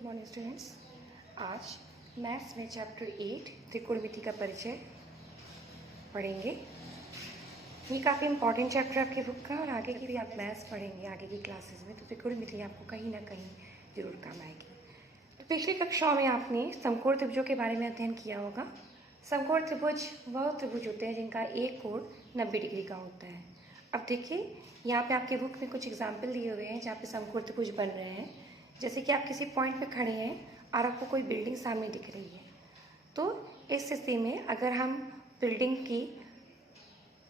Good morning students. आज maths में chapter 8 त्रिकोणमिति का परिचय पढ़ेंगे। ये काफ़ी इंपॉर्टेंट चैप्टर है आपके बुक का और आगे की भी आप मैथ्स पढ़ेंगे आगे की क्लासेस में, तो त्रिकोणमिति आपको कहीं ना कहीं जरूर काम आएगी। तो पिछली कक्षाओं में आपने समकोण त्रिभुजों के बारे में अध्ययन किया होगा। समकोण त्रिभुज वह त्रिभुज होते हैं जिनका एक कोण 90 डिग्री का होता है। अब देखिए यहाँ पे आपके बुक में कुछ एग्जाम्पल दिए हुए हैं जहाँ पे समकोण त्रिभुज बन रहे हैं। जैसे कि आप किसी पॉइंट पे खड़े हैं और आपको कोई बिल्डिंग सामने दिख रही है, तो इस स्थिति में अगर हम बिल्डिंग की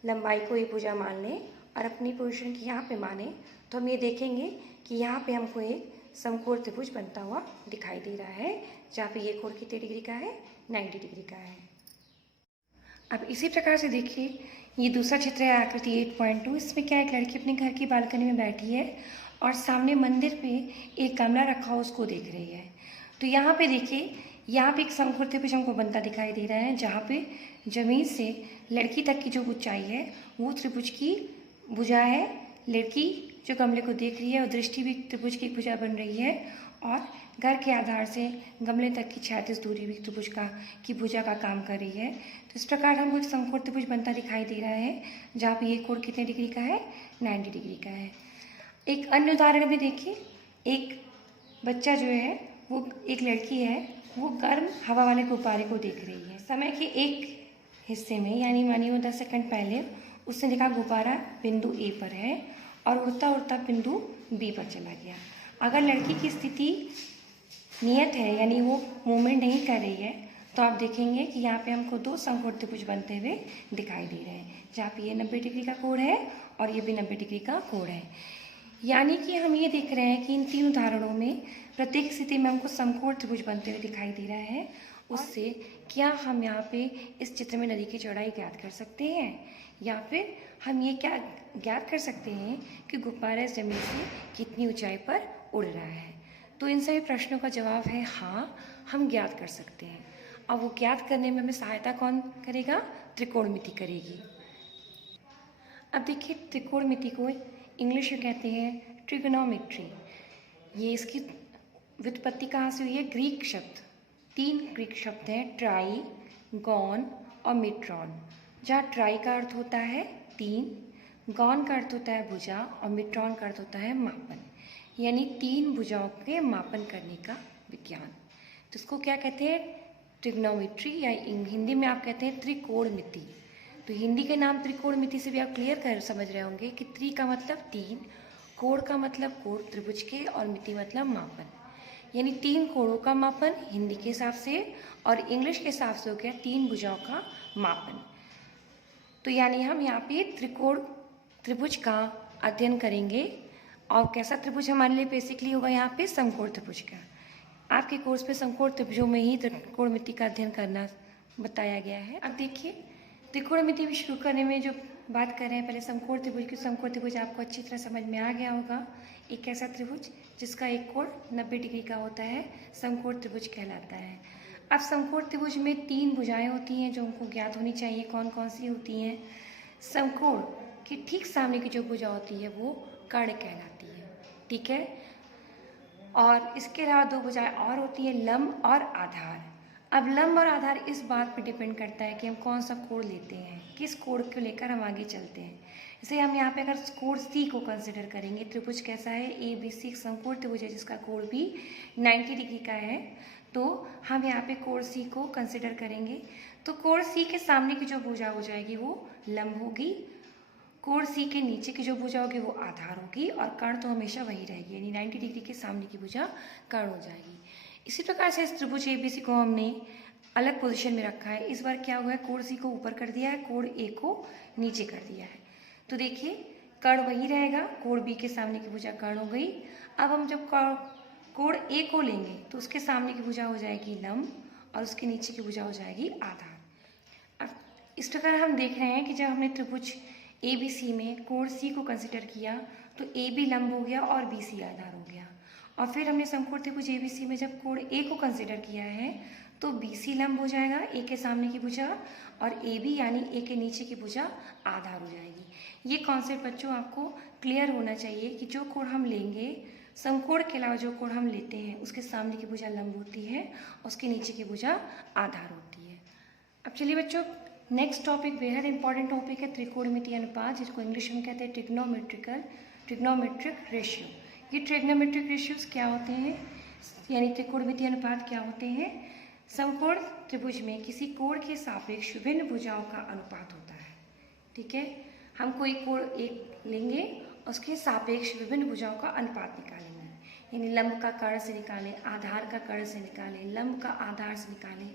लंबाई को ये भुजा मान लें और अपनी पोजीशन की यहाँ पे माने, तो हम ये देखेंगे कि यहाँ पे हमको एक समकोण त्रिभुज बनता हुआ दिखाई दे रहा है, जहाँ पे ये कोण कितने डिग्री का है, 90 डिग्री का है। अब इसी प्रकार से देखिए ये दूसरा चित्र है आकृति 8.2। इसमें क्या है, लड़की अपने घर की बालकनी में बैठी है और सामने मंदिर पे एक गमला रखा हो उसको देख रही है। तो यहाँ पे देखिए, यहाँ पे एक समकोण त्रिभुज हमको बनता दिखाई दे रहा है, जहाँ पे जमीन से लड़की तक की जो ऊंचाई है वो त्रिभुज की भुजा है। लड़की जो गमले को देख रही है और दृष्टि भी त्रिभुज की भुजा बन रही है, और घर के आधार से गमले तक की क्षैतिज दूरी भी त्रिभुज की भुजा का काम कर रही है। तो इस प्रकार हमको एक समकोण त्रिभुज बनता दिखाई दे रहा है, जहाँ पे ये कोण कितने डिग्री का है, 90 डिग्री का है। एक अन्य उदाहरण में देखिए, एक बच्चा जो है वो एक लड़की है, वो गर्म हवा वाले गुब्बारे को देख रही है। समय के एक हिस्से में, यानी मानिए वो 10 सेकंड पहले उसने देखा गुब्बारा बिंदु ए पर है और उड़ता उड़ता बिंदु बी पर चला गया। अगर लड़की की स्थिति नियत है, यानी वो मूवमेंट नहीं कर रही है, तो आप देखेंगे कि यहाँ पे हमको दो समकोण त्रिभुज बनते हुए दिखाई दे रहे हैं, जहाँ पे ये 90 डिग्री का कोण है और ये भी 90 डिग्री का कोण है। यानी कि हम ये देख रहे हैं कि इन तीन उदाहरणों में प्रत्येक स्थिति में हमको समकोण त्रिभुज बनते हुए दिखाई दे रहा है। उससे क्या हम यहाँ पे इस चित्र में नदी की चौड़ाई ज्ञात कर सकते हैं, या फिर हम ये क्या ज्ञात कर सकते हैं कि गुब्बारा इस जमीन से कितनी ऊंचाई पर उड़ रहा है। तो इन सभी प्रश्नों का जवाब है हाँ, हम ज्ञात कर सकते हैं। और वो ज्ञात करने में हमें सहायता कौन करेगा, त्रिकोणमिति करेगी। अब देखिए, त्रिकोणमिति को इंग्लिश में कहते हैं ट्रिगोनोमेट्री। ये इसकी व्युत्पत्ति कहाँ से हुई है, ग्रीक शब्द, तीन ग्रीक शब्द हैं, ट्राई, गॉन और मिट्रॉन। जहाँ ट्राई का अर्थ होता है तीन, गॉन का अर्थ होता है भुजा और मिट्रॉन का अर्थ होता है मापन, यानी तीन भुजाओं के मापन करने का विज्ञान। तो इसको क्या कहते हैं, ट्रिग्नोमेट्री, या हिंदी में आप कहते हैं त्रिकोणमिति। तो हिंदी के नाम त्रिकोणमिति से भी आप क्लियर कर समझ रहे होंगे कि त्रि का मतलब तीन, कोण का मतलब कोण त्रिभुज के, और मिति मतलब मापन, यानी तीन कोणों का मापन हिंदी के हिसाब से, और इंग्लिश के हिसाब से हो गया तीन भुजाओं का मापन। तो यानी हम यहाँ पे त्रिभुज का अध्ययन करेंगे। और कैसा त्रिभुज हमारे लिए बेसिकली होगा, यहाँ पे समकोण त्रिभुज का। आपके कोर्स पे समकोण त्रिभुजों में ही त्रिकोणमिति का अध्ययन करना बताया गया है। अब देखिए, त्रिकोणमिति भी शुरू करने में जो बात कर रहे हैं, पहले समकोण त्रिभुज की। समकोण त्रिभुज आपको अच्छी तरह समझ में आ गया होगा। एक ऐसा त्रिभुज जिसका एक कोण 90 डिग्री का होता है समकोण त्रिभुज कहलाता है। अब समकोण त्रिभुज में तीन भुजाएं होती हैं जो हमको ज्ञात होनी चाहिए। कौन कौन सी होती हैं, समकोण के ठीक सामने की जो भुजा होती है वो कर्ण कहलाती है, ठीक है। और इसके अलावा दो भुजाएं और होती हैं, लंब और आधार। अब लंब और आधार इस बात पर डिपेंड करता है कि हम कौन सा कोण लेते हैं, किस कोण को लेकर हम आगे चलते हैं। जैसे हम यहाँ पे अगर कोण सी को कंसिडर करेंगे, त्रिभुज कैसा है, ए बी सी, समकोण त्रिभुज है जिसका कोण भी 90 डिग्री का है, तो हम यहाँ पे कोण सी को कंसिडर करेंगे। तो कोण सी के सामने की जो भुजा हो जाएगी वो लंब होगी, कोण सी के नीचे की जो भुजा होगी वो आधार होगी, और कर्ण तो हमेशा वही रहेगी, यानी 90 डिग्री के सामने की भुजा कर्ण हो जाएगी। इसी प्रकार से इस त्रिभुज एबीसी को हमने अलग पोजीशन में रखा है। इस बार क्या हुआ है, कोण सी को ऊपर कर दिया है, कोण ए को नीचे कर दिया है। तो देखिए, कर्ण वही रहेगा, कोण बी के सामने की भुजा कर्ण हो गई। अब हम जब कोण ए को लेंगे तो उसके सामने की भुजा हो जाएगी लंब और उसके नीचे की भुजा हो जाएगी आधार। अब इस प्रकार हम देख रहे हैं कि जब हमने त्रिभुज ए बी सी में कोण सी को कंसिडर किया तो ए बी लंब हो गया और बी सी आधार हो गया। और फिर हमने समकोण त्रिभुज ए बी सी में जब कोण ए को कंसिडर किया है तो बी सी लंब हो जाएगा ए के सामने की भुजा, और ए बी यानी ए के नीचे की भुजा आधार हो जाएगी। ये कॉन्सेप्ट बच्चों आपको क्लियर होना चाहिए कि जो कोण हम लेंगे समकोण के अलावा जो कोण हम लेते हैं उसके सामने की भुजा लंब होती है, उसके नीचे की भुजा आधार होती है। अब चलिए बच्चों, नेक्स्ट टॉपिक बेहद इंपॉर्टेंट टॉपिक है त्रिकोणमितीय अनुपात, जिसको इंग्लिश में कहते हैं ट्रिग्नोमेट्रिक रेशियो। ये ट्रिग्नोमेट्रिक रेशियोज क्या होते हैं, यानी त्रिकोणमितीय अनुपात क्या होते हैं? समकोण त्रिभुज में किसी कोण के सापेक्ष विभिन्न भुजाओं का अनुपात होता है। ठीक है, हम कोई कोण एक लेंगे, उसके सापेक्ष विभिन्न भुजाओं का अनुपात निकालेंगे, यानी लंब का कर्ण से निकालें, आधार का कर्ण से निकालें, लंब का आधार से निकालें,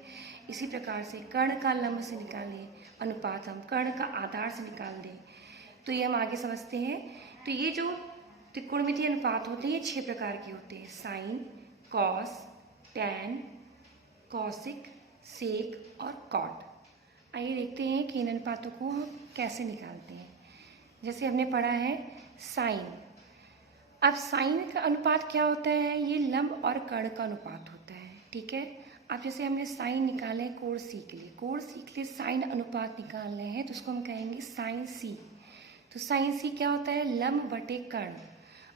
इसी प्रकार से कर्ण का लंब से निकालें अनुपात, हम कर्ण का आधार से निकाल दें। तो ये हम आगे समझते हैं। तो ये जो त्रिकोणमितीय अनुपात होते हैं ये 6 प्रकार के होते हैं: साइन, कॉस, टैन, कॉसिक, सेक और कॉट। आइए देखते हैं कि इन अनुपातों को हम कैसे निकालते हैं। जैसे हमने पढ़ा है साइन। अब साइन का अनुपात क्या होता है? ये लंब और कर्ण का अनुपात होता है। ठीक है, अब जैसे हमने साइन निकाले कोण सी के लिए, कोण सी के लिए साइन अनुपात निकाल रहे हैं, तो उसको हम कहेंगे साइन सी। तो साइन सी क्या होता है? लंब बटे कर्ण।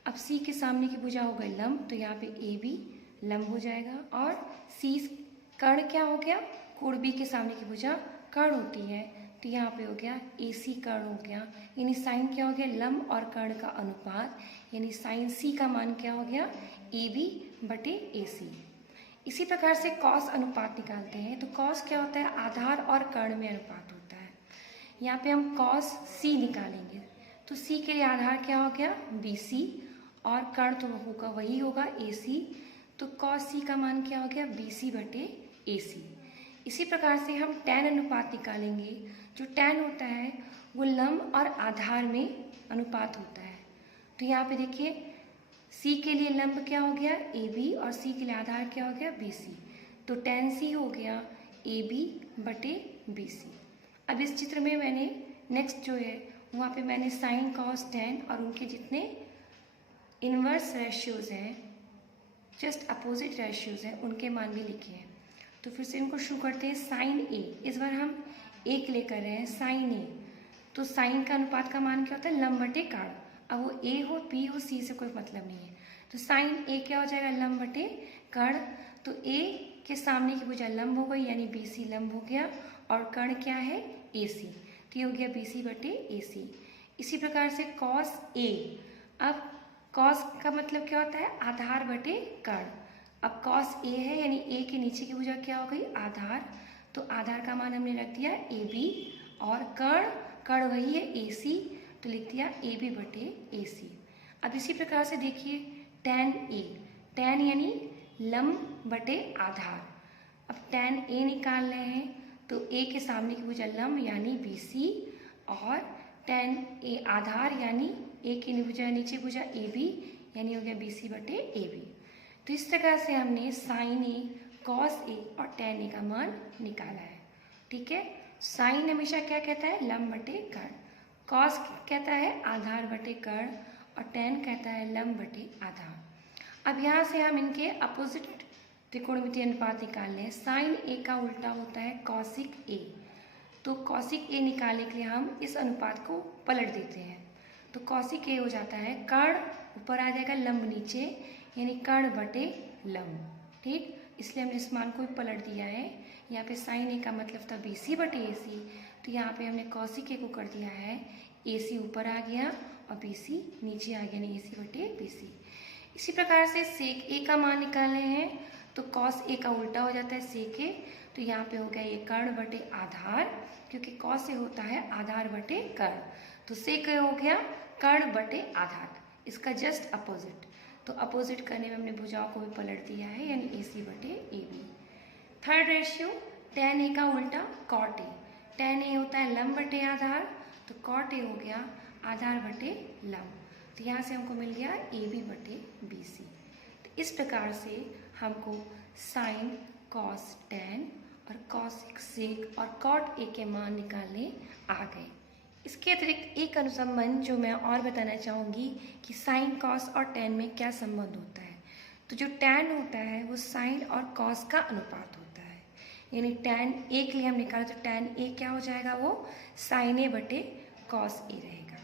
अब सी के सामने की भुजा हो गई लंब, तो यहाँ पे ए बी लंब हो जाएगा, और सी कर्ण क्या हो गया? कोण बी के सामने की भुजा कर्ण होती है, तो यहाँ पे हो गया ए सी कर्ण हो गया। यानी साइन क्या हो गया? लंब और कर्ण का अनुपात, यानी साइन सी का मान क्या हो गया? ए बी बटे ए सी। इसी प्रकार से कॉस अनुपात निकालते हैं। तो कॉस क्या होता है? आधार और कर्ण में अनुपात होता है। यहाँ पे हम कॉस सी निकालेंगे, तो सी के लिए आधार क्या हो गया? बी सी, और कर्ण तो होगा वही होगा ए सी, तो कॉस सी का मान क्या हो गया? बी सी बटे ए सी। इसी प्रकार से हम टैन अनुपात निकालेंगे। जो टैन होता है वो लंब और आधार में अनुपात होता है। तो यहाँ पे देखिए सी के लिए लंब क्या हो गया? ए बी, और सी के लिए आधार क्या हो गया? B C. तो टैन सी हो गया ए बी बटे बी सी। अब इस चित्र में मैंने नेक्स्ट जो है वहाँ पे मैंने साइन कॉस टैन और उनके जितने इन्वर्स रेशियोज हैं, जस्ट अपोजिट रेशियोज हैं, उनके मान भी लिखे हैं। तो फिर से इनको शुरू करते हैं। साइन ए, इस बार हम एक लेकर रहे हैं साइन ए। तो साइन का अनुपात का मान क्या होता है? लंब बटे कर्ण। अब वो ए हो बी हो सी से कोई मतलब नहीं है, तो साइन ए क्या हो जाएगा? लंब बटे कर्ण। तो ए के सामने की भुजा लंब हो गई, यानी बी सी लंब हो गया, और कर्ण क्या है? ए सी, तो ये हो गया बी सी बटे ए सी। इसी प्रकार से कॉस ए। अब कॉस का मतलब क्या होता है? आधार बटे कर्ण। अब कॉस ए है, यानी ए के नीचे की भुजा क्या हो गई? आधार, तो आधार का मान हमने रख दिया ए बी, और कर्ण वही है ए सी, तो लिख दिया ए बी बटे ए सी। अब इसी प्रकार से देखिए टैन ए, टैन यानी लंब बटे आधार। अब टैन ए निकाल रहे हैं, तो ए के सामने की भुजा लंब यानी बी सी, और टैन ए आधार यानी ए की भुजा नीचे भुजा ए बी, यानी हो गया बी सी बटे ए बी। तो इस प्रकार से हमने साइन ए, कॉस ए और टैन ए का मान निकाला है। ठीक है, साइन हमेशा क्या कहता है? लंब बटे कर्ण, कॉस कहता है आधार बटे कर्ण, और टैन कहता है लंब बटे आधार। अब यहाँ से हम इनके अपोजिट त्रिकोणमितीय अनुपात निकाल लें। साइन ए का उल्टा होता है कॉसिक ए, तो कॉसिक ए निकालने के लिए हम इस अनुपात को पलट देते हैं। तो कॉसिक ए हो जाता है कर्ण ऊपर आ जाएगा, लंब नीचे, यानी कर्ण बटे लंब। ठीक, इसलिए हमने इस मान को भी पलट दिया है। यहाँ पे साइन ए का मतलब था बी सी बटे ए सी, तो यहाँ पे हमने कॉसिक ए को कर दिया है ए सी ऊपर आ गया और बी सी नीचे आ गया, यानी ए सी बटे बी सी। इसी प्रकार से सेक ए का मान निकालने हैं, तो कॉस ए का उल्टा हो जाता है सेक ए, तो यहाँ पे हो गया ये कर्ण बटे आधार, क्योंकि कॉस ए होता है आधार बटे कर्ण, तो सेक ए हो गया कर्ण बटे आधार, इसका जस्ट अपोजिट। तो अपोजिट करने में हमने भुजाओं को भी पलट दिया है, यानी ए सी बटे A B. Third ratio tan A का उल्टा कॉट ए। टैन ए होता है लंब बटे आधार, तो कॉट ए हो गया आधार बटे लंब, तो यहाँ से हमको मिल गया ए बी बटे बी सी। तो इस प्रकार से हमको साइन, कॉस, टैन और कॉसिक, सेक और कॉट ए के मान निकालने आ गए। इसके अतिरिक्त एक अनुसंबंध जो मैं और बताना चाहूँगी कि साइन, कॉस और टैन में क्या संबंध होता है। तो जो टैन होता है वो साइन और कॉस का अनुपात होता है, यानी टैन ए के लिए हम निकालें तो टैन ए क्या हो जाएगा? वो साइन ए बटे कॉस ए रहेगा।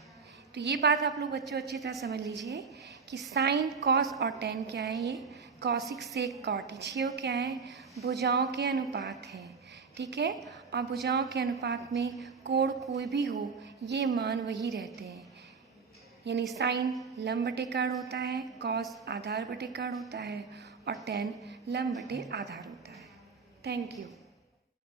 तो ये बात आप लोग बच्चों अच्छी तरह समझ लीजिए कि साइन कॉस और टेन क्या है, ये कॉसिक सेक कॉट, ये क्या है, भुजाओं के अनुपात है, ठीक है। और भुजाओं के अनुपात में कोण कोई भी हो ये मान वही रहते हैं, यानी साइन लंब बटे कर्ण होता है, कॉस आधार बटे कर्ण होता है और टेन लंब बटे आधार होता है। Thank you.